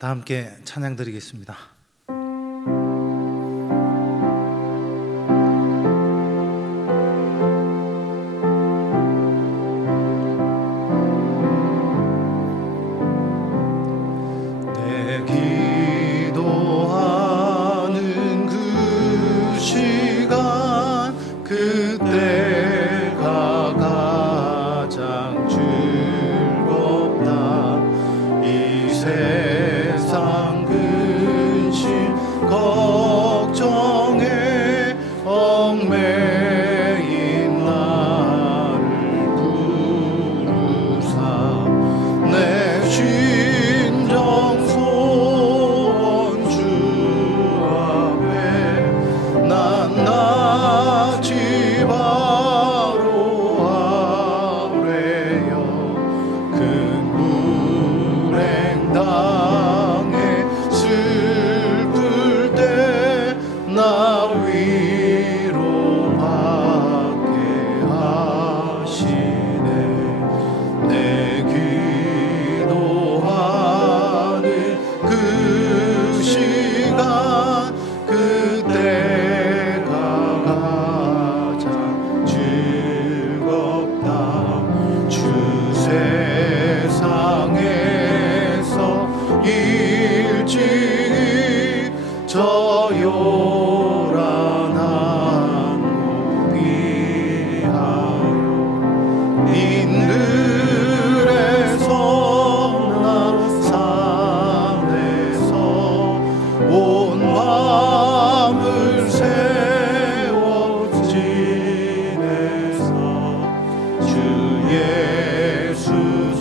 다 함께 찬양 드리겠습니다. 내 기도하는 그 시간 그때가 가장 즐겁다. 이 세상 근심 걱정에 얽매인 나를 부르사 내 심정 소원 주 앞에 난 나지 바로 아뢰어 큰 불행 당해 슬플 때 나 위로받게 하시네. 내 기도하는 그 시간 그때가 가장 즐겁다. 주 세상에서 일찍이 저 요란한 곳 피하여 인들에서 나 산에서 온 밤을 세워 지내서 주 예수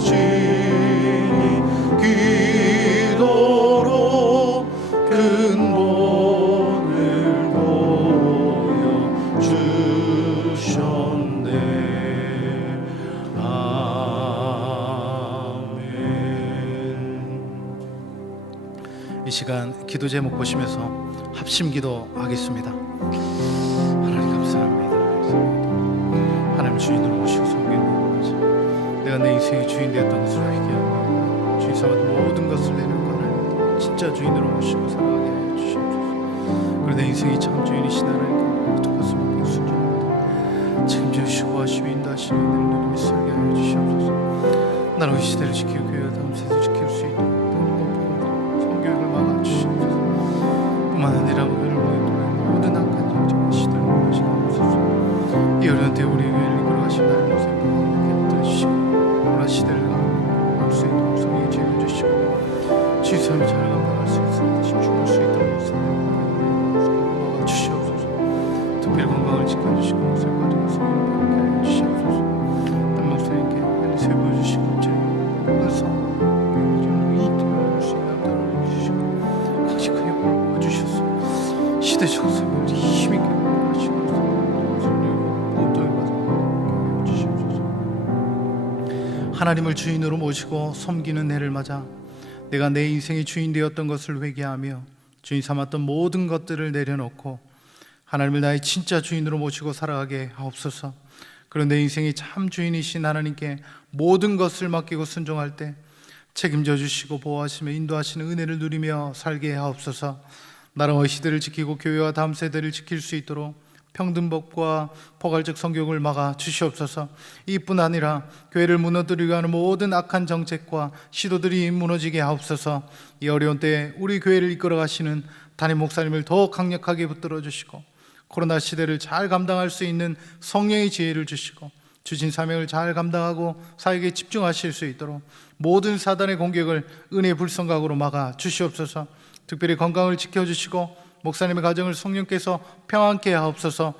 친히 기도로 큰 본을 보여주셨네. 아멘. 이 시간 기도 제목 보시면서 합심 기도하겠습니다. 하나님 감사합니다. 하나님 주인으로 모시고 섬기는 내가 내 인생의 주인 되었던 것을 회개하며 주인 삼아 모든 것을 내놓고 하나님 진짜 주인으로 모시고 살아가게 하여 주시옵소서. 그리고 내 인생이 참 주인이신 하나님 모든 것을 맡기고 순종합니다. 책임져 주시고 하시고 인도하시는 은혜를 누리며 살게 하여 주시옵소서. 나로 이 시대를 지키고 교회와 다음 세대를 지킬 수 있도록 성교육을 막아주시옵소서. 뿐만 아니라 오늘 모든 악한 정책과 시대를 무너지옵소서. 이 어려운 때 우리 교회를 이끌어가신 하나님 모습을 강력히 붙들어주시고 오늘 시대를 갈 수 있도록 성령의 지혜를 주시고 주의 삶을 잘 감당할 수 있도록 집중할 수 있도록 막아주시옵소서. 특별히 건강을 지켜주시고 목소리 가지고 성령을 받게 하여 주시옵소서. 딴 목소리께 빨리 세워주시고 모든 상황 이끌어줄 수 있는 앞다를 주시고 강직하게 보여주셔서 시대적 삶을 힘있게 하시고 하나님을 주인으로 모시고 섬기는 해를 맞아 내가 내 인생의 주인 되었던 것을 회개하며 주인 삼았던 모든 것들을 내려놓고 하나님을 나의 진짜 주인으로 모시고 살아가게 하옵소서. 그런 내 인생의 참 주인이신 하나님께 모든 것을 맡기고 순종할 때 책임져 주시고 보호하시며 인도하시는 은혜를 누리며 살게 하옵소서. 나라와 시대를 지키고 교회와 다음 세대를 지킬 수 있도록 평등법과 포괄적 성경을 막아 주시옵소서. 이뿐 아니라 교회를 무너뜨리려 하는 모든 악한 정책과 시도들이 무너지게 하옵소서. 이 어려운 때에 우리 교회를 이끌어 가시는 담임 목사님을 더 강력하게 붙들어 주시고 코로나 시대를 잘 감당할 수 있는 성령의 지혜를 주시고 주신 사명을 잘 감당하고 사역에 집중하실 수 있도록 모든 사단의 공격을 은혜의 불성각으로 막아 주시옵소서. 특별히 건강을 지켜주시고 목사님의 가정을 성령께서 평안케 하옵소서.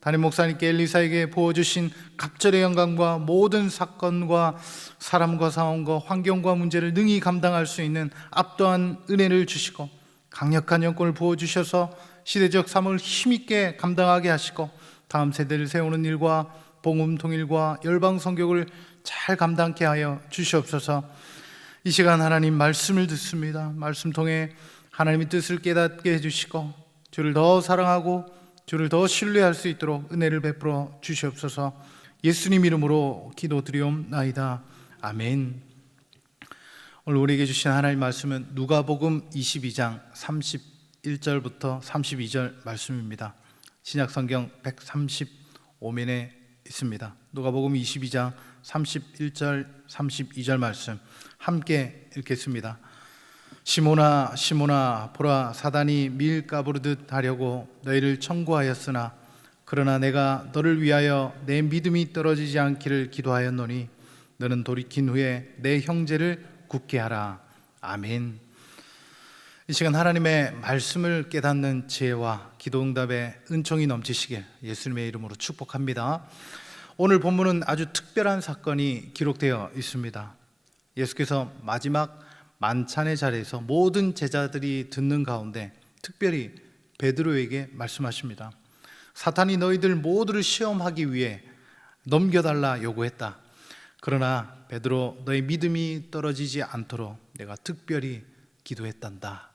담임 목사님께 엘리사에게 부어주신 갑절의 영광과 모든 사건과 사람과 상황과 환경과 문제를 능히 감당할 수 있는 압도한 은혜를 주시고 강력한 영권을 부어주셔서 시대적 삶을 힘있게 감당하게 하시고 다음 세대를 세우는 일과 복음 통일과 열방 선교를 잘 감당케 하여 주시옵소서. 이 시간 하나님 말씀을 듣습니다. 말씀 통해 하나님의 뜻을 깨닫게 해주시고 주를 더 사랑하고 주를 더 신뢰할 수 있도록 은혜를 베풀어 주시옵소서. 예수님 이름으로 기도드리옵나이다. 아멘. 오늘 우리에게 주신 하나님 말씀은 누가복음 22장 31절부터 32절 말씀입니다. 신약성경 135면에 있습니다. 누가복음 22장 31절 32절 말씀 함께 읽겠습니다. 시몬아 시몬아 보라, 사단이 밀 까부르듯 하려고 너희를 청구하였으나 그러나 내가 너를 위하여 내 믿음이 떨어지지 않기를 기도하였노니 너는 돌이킨 후에 내 형제를 굳게 하라. 아멘. 이 시간 하나님의 말씀을 깨닫는 지혜와 기도 응답의 은총이 넘치시길 예수님의 이름으로 축복합니다. 오늘 본문은 아주 특별한 사건이 기록되어 있습니다. 예수께서 마지막 만찬의 자리에서 모든 제자들이 듣는 가운데 특별히 베드로에게 말씀하십니다. 사탄이 너희들 모두를 시험하기 위해 넘겨달라 요구했다. 그러나 베드로, 너희 믿음이 떨어지지 않도록 내가 특별히 기도했단다.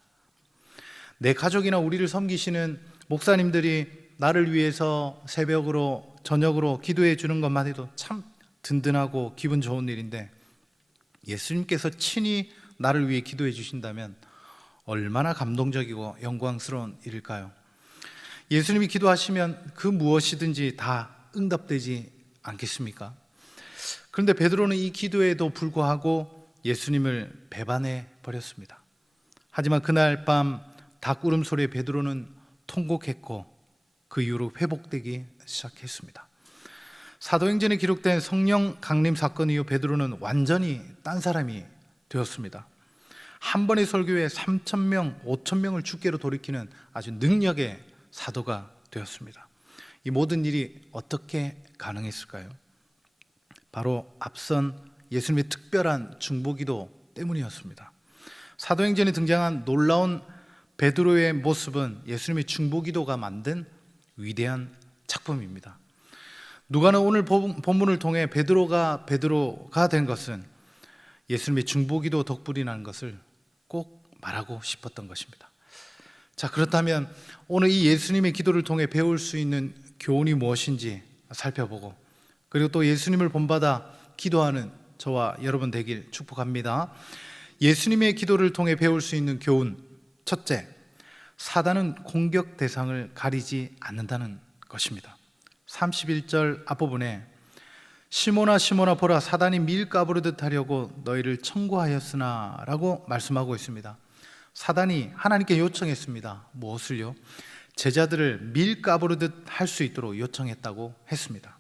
내 가족이나 우리를 섬기시는 목사님들이 나를 위해서 새벽으로 저녁으로 기도해 주는 것만 해도 참 든든하고 기분 좋은 일인데 예수님께서 친히 나를 위해 기도해 주신다면 얼마나 감동적이고 영광스러운 일일까요? 예수님이 기도하시면 그 무엇이든지 다 응답되지 않겠습니까? 그런데 베드로는 이 기도에도 불구하고 예수님을 배반해 버렸습니다. 하지만 그날 밤 닭 울음소리에 베드로는 통곡했고 그 이후로 회복되기 시작했습니다. 사도행전에 기록된 성령 강림 사건 이후 베드로는 완전히 딴 사람이 되었습니다. 한 번의 설교에 3,000명, 5,000명을 주께로 돌이키는 아주 능력의 사도가 되었습니다. 이 모든 일이 어떻게 가능했을까요? 바로 앞선 예수님의 특별한 중보기도 때문이었습니다. 사도행전에 등장한 놀라운 베드로의 모습은 예수님의 중보기도가 만든 위대한 작품입니다. 누가는 오늘 본문을 통해 베드로가 된 것은 예수님의 중보기도 덕분이라는 것을 꼭 말하고 싶었던 것입니다. 자, 그렇다면 오늘 이 예수님의 기도를 통해 배울 수 있는 교훈이 무엇인지 살펴보고, 그리고 또 예수님을 본받아 기도하는 저와 여러분 되길 축복합니다. 예수님의 기도를 통해 배울 수 있는 교훈, 첫째, 사단은 공격 대상을 가리지 않는다는 것입니다. 31절 앞부분에 시몬아 시몬아 보라, 사단이 밀 까부르듯 하려고 너희를 청구하였으나 라고 말씀하고 있습니다. 사단이 하나님께 요청했습니다. 무엇을요? 제자들을 밀 까부르듯 할 수 있도록 요청했다고 했습니다.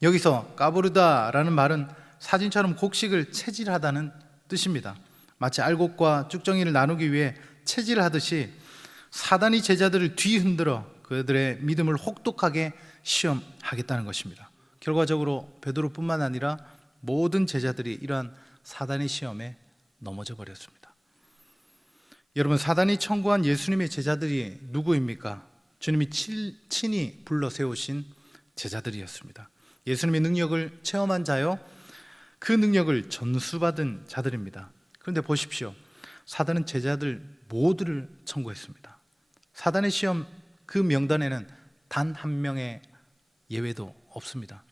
여기서 까부르다라는 말은 사진처럼 곡식을 채질하다는 뜻입니다. 마치 알곡과 쭉정이를 나누기 위해 채질하듯이 사단이 제자들을 뒤흔들어 그들의 믿음을 혹독하게 시험하겠다는 것입니다. 결과적으로 베드로뿐만 아니라 모든 제자들이 이러한 사단의 시험에 넘어져 버렸습니다. 여러분, 사단이 청구한 예수님의 제자들이 누구입니까? 주님이 친히 불러 세우신 제자들이었습니다. 예수님의 능력을 체험한 자요, 그 능력을 전수받은 자들입니다. 그런데 보십시오, 사단은 제자들 모두를 청구했습니다. 사단의 시험 그 명단에는 단 한 명의 예외도 없습니다.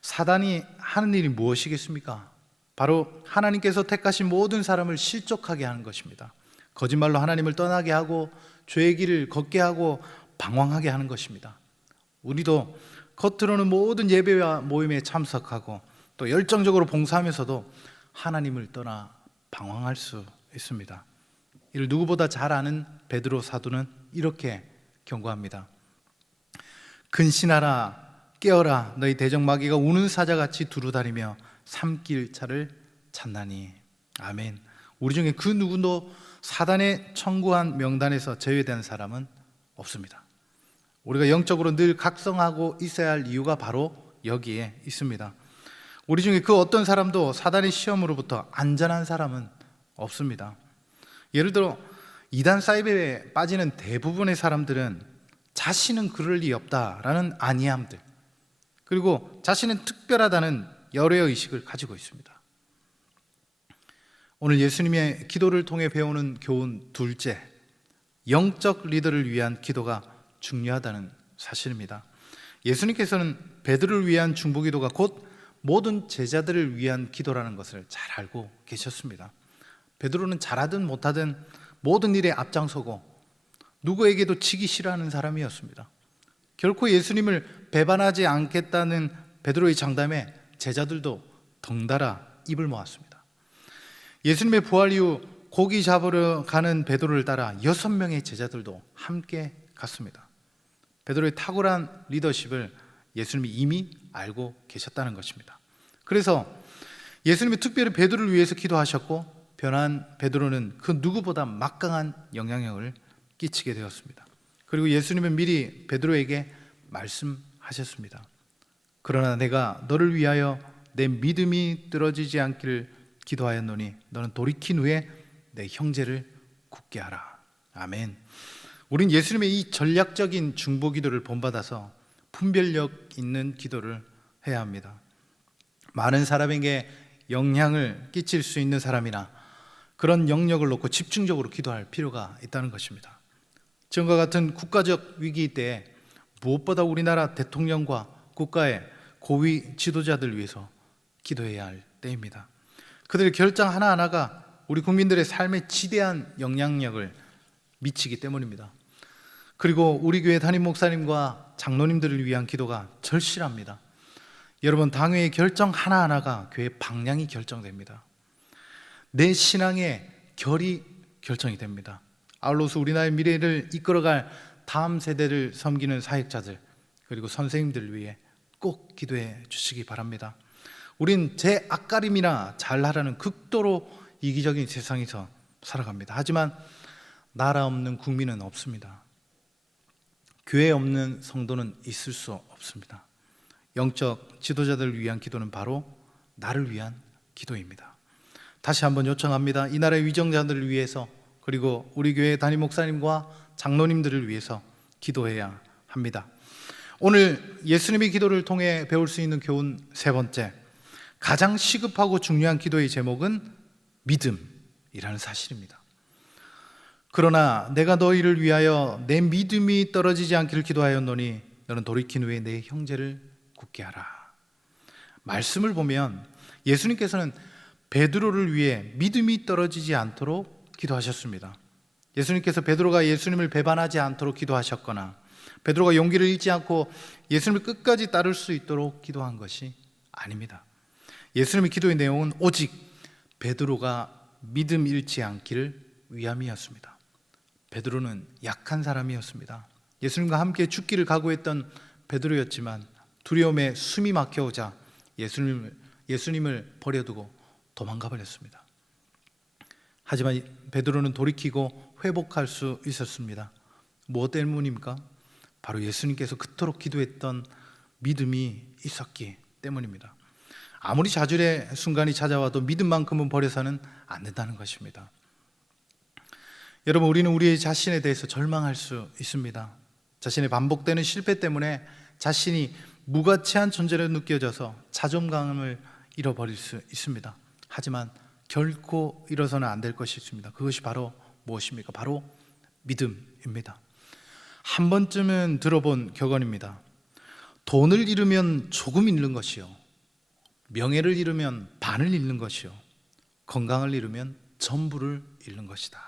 사단이 하는 일이 무엇이겠습니까? 바로 하나님께서 택하신 모든 사람을 실족하게 하는 것입니다. 거짓말로 하나님을 떠나게 하고 죄의 길을 걷게 하고 방황하게 하는 것입니다. 우리도 겉으로는 모든 예배와 모임에 참석하고 또 열정적으로 봉사하면서도 하나님을 떠나 방황할 수 있습니다. 이를 누구보다 잘 아는 베드로 사도는 이렇게 경고합니다. 근신하라, 깨어라, 너희 대적마귀가 우는 사자같이 두루다니며 삼킬 차를 찾나니. 아멘. 우리 중에 그 누구도 사단의 청구한 명단에서 제외된 사람은 없습니다. 우리가 영적으로 늘 각성하고 있어야 할 이유가 바로 여기에 있습니다. 우리 중에 그 어떤 사람도 사단의 시험으로부터 안전한 사람은 없습니다. 예를 들어 이단 사이버에 빠지는 대부분의 사람들은 자신은 그럴 리 없다라는 안이함들, 그리고 자신은 특별하다는 열애의식을 가지고 있습니다. 오늘 예수님의 기도를 통해 배우는 교훈 둘째, 영적 리더를 위한 기도가 중요하다는 사실입니다. 예수님께서는 베드로를 위한 중보기도가 곧 모든 제자들을 위한 기도라는 것을 잘 알고 계셨습니다. 베드로는 잘하든 못하든 모든 일에 앞장서고 누구에게도 지기 싫어하는 사람이었습니다. 결코 예수님을 배반하지 않겠다는 베드로의 장담에 제자들도 덩달아 입을 모았습니다. 예수님의 부활 이후 고기 잡으러 가는 베드로를 따라 6명의 제자들도 함께 갔습니다. 베드로의 탁월한 리더십을 예수님이 이미 알고 계셨다는 것입니다. 그래서 예수님이 특별히 베드로를 위해서 기도하셨고, 변한 베드로는 그 누구보다 막강한 영향력을 끼치게 되었습니다. 그리고 예수님은 미리 베드로에게 말씀하셨습니다. 그러나 내가 너를 위하여 내 믿음이 떨어지지 않기를 기도하였노니 너는 돌이킨 후에 내 형제를 굳게 하라. 아멘. 우린 예수님의 이 전략적인 중보 기도를 본받아서 분별력 있는 기도를 해야 합니다. 많은 사람에게 영향을 끼칠 수 있는 사람이나 그런 영역을 놓고 집중적으로 기도할 필요가 있다는 것입니다. 지금과 같은 국가적 위기 때에 무엇보다 우리나라 대통령과 국가의 고위 지도자들 위해서 기도해야 할 때입니다. 그들의 결정 하나하나가 우리 국민들의 삶에 지대한 영향력을 미치기 때문입니다. 그리고 우리 교회 담임 목사님과 장로님들을 위한 기도가 절실합니다. 여러분, 당회의 결정 하나하나가 교회의 방향이 결정됩니다. 내 신앙의 결이 결정이 됩니다. 아울러서 우리나라의 미래를 이끌어갈 다음 세대를 섬기는 사역자들, 그리고 선생님들을 위해 꼭 기도해 주시기 바랍니다. 우린 제 앞가림이나 잘하라는 극도로 이기적인 세상에서 살아갑니다. 하지만 나라 없는 국민은 없습니다. 교회 없는 성도는 있을 수 없습니다. 영적 지도자들을 위한 기도는 바로 나를 위한 기도입니다. 다시 한번 요청합니다. 이 나라의 위정자들을 위해서, 그리고 우리 교회 담임 목사님과 장로님들을 위해서 기도해야 합니다. 오늘 예수님의 기도를 통해 배울 수 있는 교훈 세 번째, 가장 시급하고 중요한 기도의 제목은 믿음이라는 사실입니다. 그러나 내가 너희를 위하여 내 믿음이 떨어지지 않기를 기도하였노니 너는 돌이킨 후에 내 형제를 굳게 하라. 말씀을 보면 예수님께서는 베드로를 위해 믿음이 떨어지지 않도록 기도하셨습니다. 예수님께서 베드로가 예수님을 배반하지 않도록 기도하셨거나 베드로가 용기를 잃지 않고 예수님을 끝까지 따를 수 있도록 기도한 것이 아닙니다. 예수님의 기도의 내용은 오직 베드로가 믿음 잃지 않기를 위함이었습니다. 베드로는 약한 사람이었습니다. 예수님과 함께 죽기를 각오했던 베드로였지만 두려움에 숨이 막혀오자 예수님을 버려두고 도망가 버렸습니다. 하지만 베드로는 돌이키고 회복할 수 있었습니다. 무엇 때문입니까? 바로 예수님께서 그토록 기도했던 믿음이 있었기 때문입니다. 아무리 좌절의 순간이 찾아와도 믿음만큼은 버려서는 안 된다는 것입니다. 여러분, 우리는 우리 자신에 대해서 절망할 수 있습니다. 자신의 반복되는 실패 때문에 자신이 무가치한 존재로 느껴져서 자존감을 잃어버릴 수 있습니다. 하지만 결코 잃어서는 안 될 것이 있습니다. 그것이 바로 무엇입니까? 바로 믿음입니다. 한 번쯤은 들어본 격언입니다. 돈을 잃으면 조금 잃는 것이요, 명예를 잃으면 반을 잃는 것이요, 건강을 잃으면 전부를 잃는 것이다.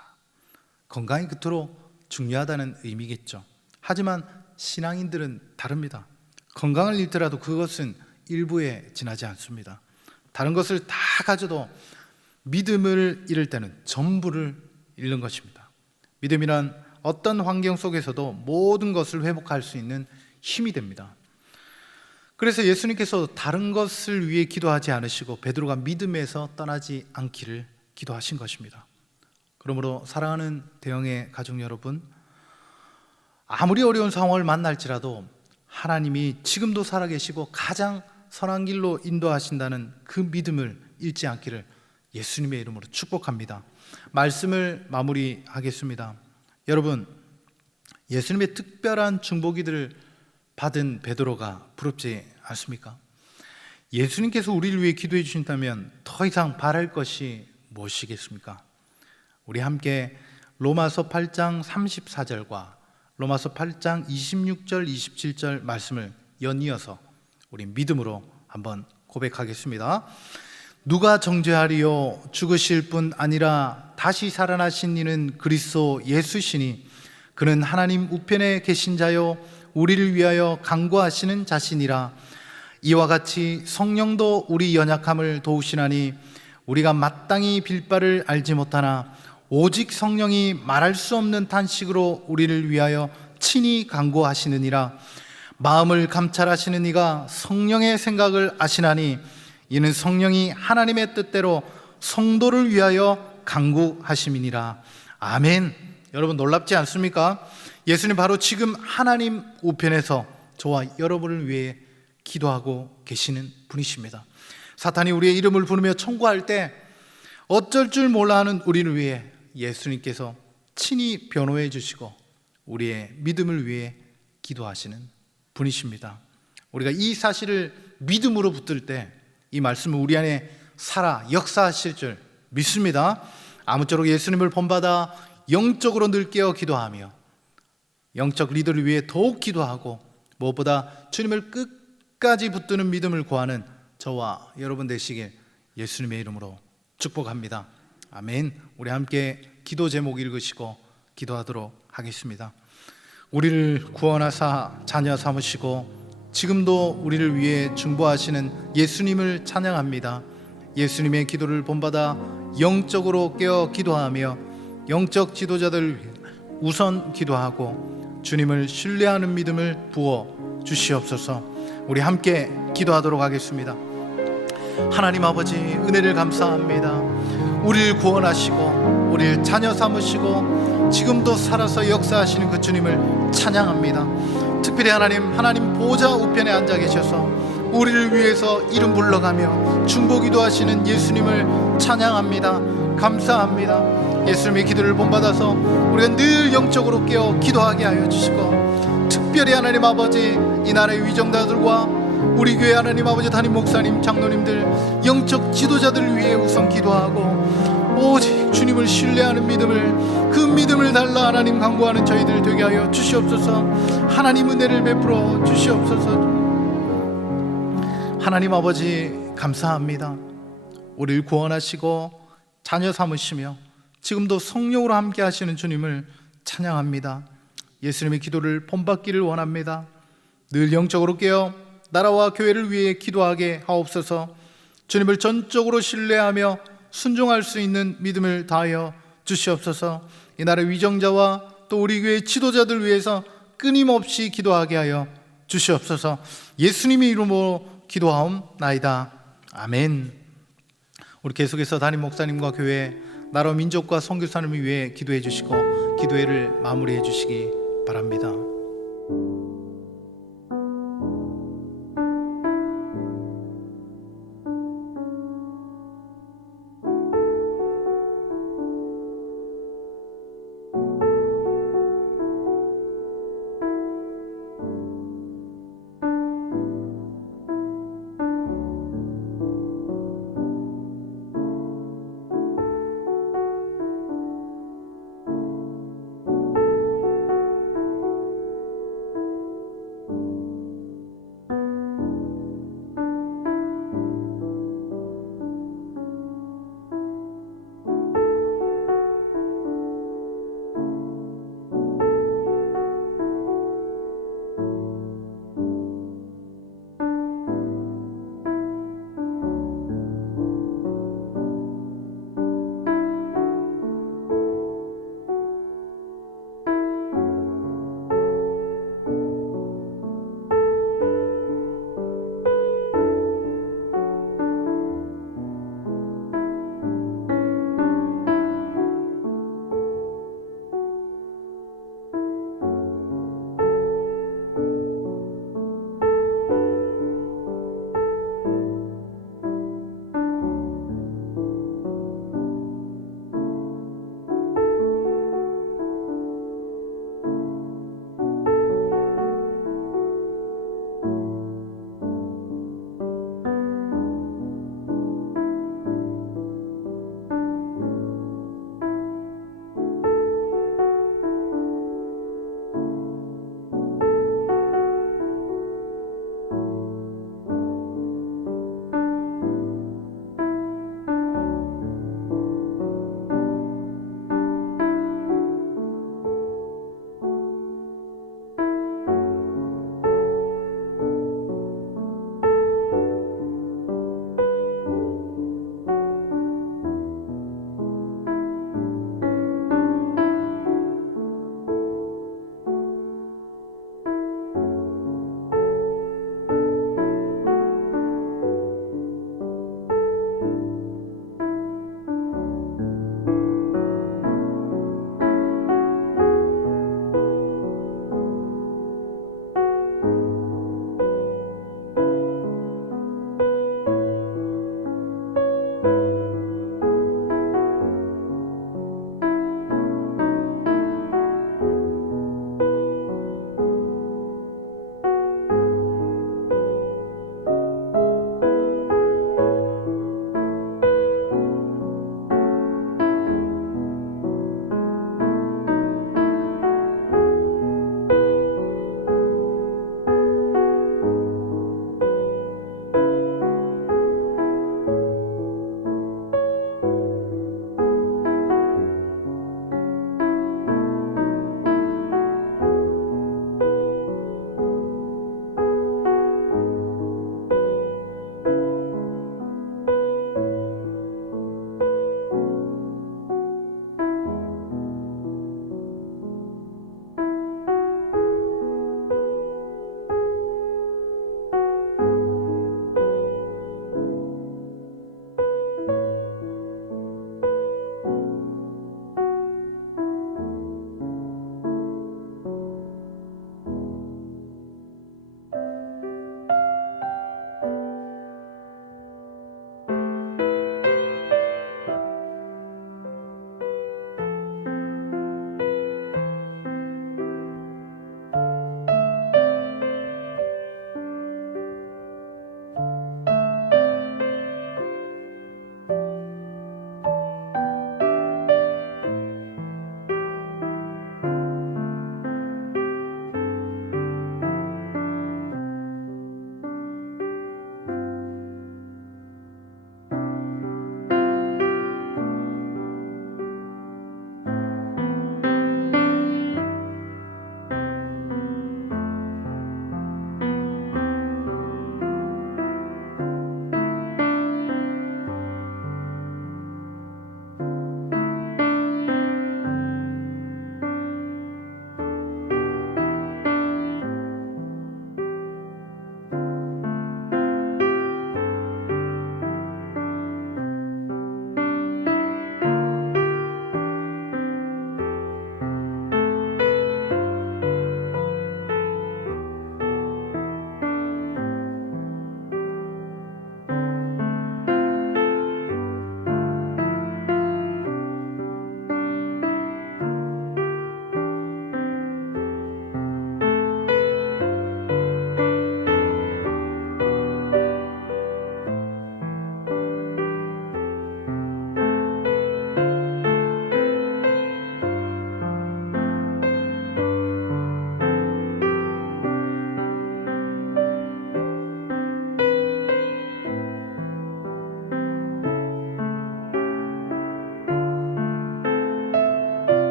건강이 그토록 중요하다는 의미겠죠. 하지만 신앙인들은 다릅니다. 건강을 잃더라도 그것은 일부에 지나지 않습니다. 다른 것을 다 가져도 믿음을 잃을 때는 전부를 잃는 것입니다. 믿음이란 어떤 환경 속에서도 모든 것을 회복할 수 있는 힘이 됩니다. 그래서 예수님께서 다른 것을 위해 기도하지 않으시고 베드로가 믿음에서 떠나지 않기를 기도하신 것입니다. 그러므로 사랑하는 대형의 가족 여러분, 아무리 어려운 상황을 만날지라도 하나님이 지금도 살아계시고 가장 선한 길로 인도하신다는 그 믿음을 잃지 않기를 예수님의 이름으로 축복합니다. 말씀을 마무리하겠습니다. 여러분, 예수님의 특별한 중보기도를 받은 베드로가 부럽지 않습니까? 예수님께서 우리를 위해 기도해 주신다면 더 이상 바랄 것이 무엇이겠습니까? 우리 함께 로마서 8장 34절과 로마서 8장 26절 27절 말씀을 연이어서 우리 믿음으로 한번 고백하겠습니다. 누가 정죄하리요? 죽으실 뿐 아니라 다시 살아나신 이는 그리스도 예수시니 그는 하나님 우편에 계신 자요 우리를 위하여 간구하시는 자신이라. 이와 같이 성령도 우리 연약함을 도우시나니 우리가 마땅히 빌 바를 알지 못하나 오직 성령이 말할 수 없는 탄식으로 우리를 위하여 친히 간구하시느니라. 마음을 감찰하시는 이가 성령의 생각을 아시나니 이는 성령이 하나님의 뜻대로 성도를 위하여 간구하심이니라. 아멘. 여러분 놀랍지 않습니까? 예수님 바로 지금 하나님 우편에서 저와 여러분을 위해 기도하고 계시는 분이십니다. 사탄이 우리의 이름을 부르며 청구할 때 어쩔 줄 몰라 하는 우리를 위해 예수님께서 친히 변호해 주시고 우리의 믿음을 위해 기도하시는 분이십니다. 우리가 이 사실을 믿음으로 붙들 때 이 말씀을 우리 안에 살아 역사하실 줄 믿습니다. 아무쪼록 예수님을 본받아 영적으로 늘 깨어 기도하며 영적 리더를 위해 더욱 기도하고 무엇보다 주님을 끝까지 붙드는 믿음을 구하는 저와 여러분 되시길 예수님의 이름으로 축복합니다. 아멘. 우리 함께 기도 제목 읽으시고 기도하도록 하겠습니다. 우리를 구원하사 자녀 삼으시고 지금도 우리를 위해 중보하시는 예수님을 찬양합니다. 예수님의 기도를 본받아 영적으로 깨어 기도하며 영적 지도자들을 위해 우선 기도하고 주님을 신뢰하는 믿음을 부어 주시옵소서. 우리 함께 기도하도록 하겠습니다. 하나님 아버지, 은혜를 감사합니다. 우리를 구원하시고 우리를 자녀 삼으시고 지금도 살아서 역사하시는 그 주님을 찬양합니다. 특별히 하나님 보좌 우편에 앉아 계셔서 우리를 위해서 이름 불러가며 중보기도 하시는 예수님을 찬양합니다. 감사합니다. 예수님의 기도를 본받아서 우리가 늘 영적으로 깨어 기도하게 하여 주시고 특별히 하나님 아버지, 이 나라의 위정자들과 우리 교회 하나님 아버지 담임 목사님, 장로님들, 영적 지도자들을 위해 우선 기도하고 오직 주님을 신뢰하는 믿음을, 그 믿음을 달라 하나님 간구하는 저희들 되게 하여 주시옵소서. 하나님 은혜를 베풀어 주시옵소서. 하나님 아버지 감사합니다. 우리를 구원하시고 자녀 삼으시며 지금도 성령으로 함께 하시는 주님을 찬양합니다. 예수님의 기도를 본받기를 원합니다. 늘 영적으로 깨어 나라와 교회를 위해 기도하게 하옵소서. 주님을 전적으로 신뢰하며 순종할 수 있는 믿음을 다하여 주시옵소서. 이 나라의 위정자와 또 우리 교회 지도자들 위해서 끊임없이 기도하게 하여 주시옵소서. 예수님의 이름으로 기도하옵나이다. 아멘. 우리 계속해서 담임 목사님과 교회, 나라 민족과 선교사님을 위해 기도해 주시고 기도회를 마무리해 주시기 바랍니다.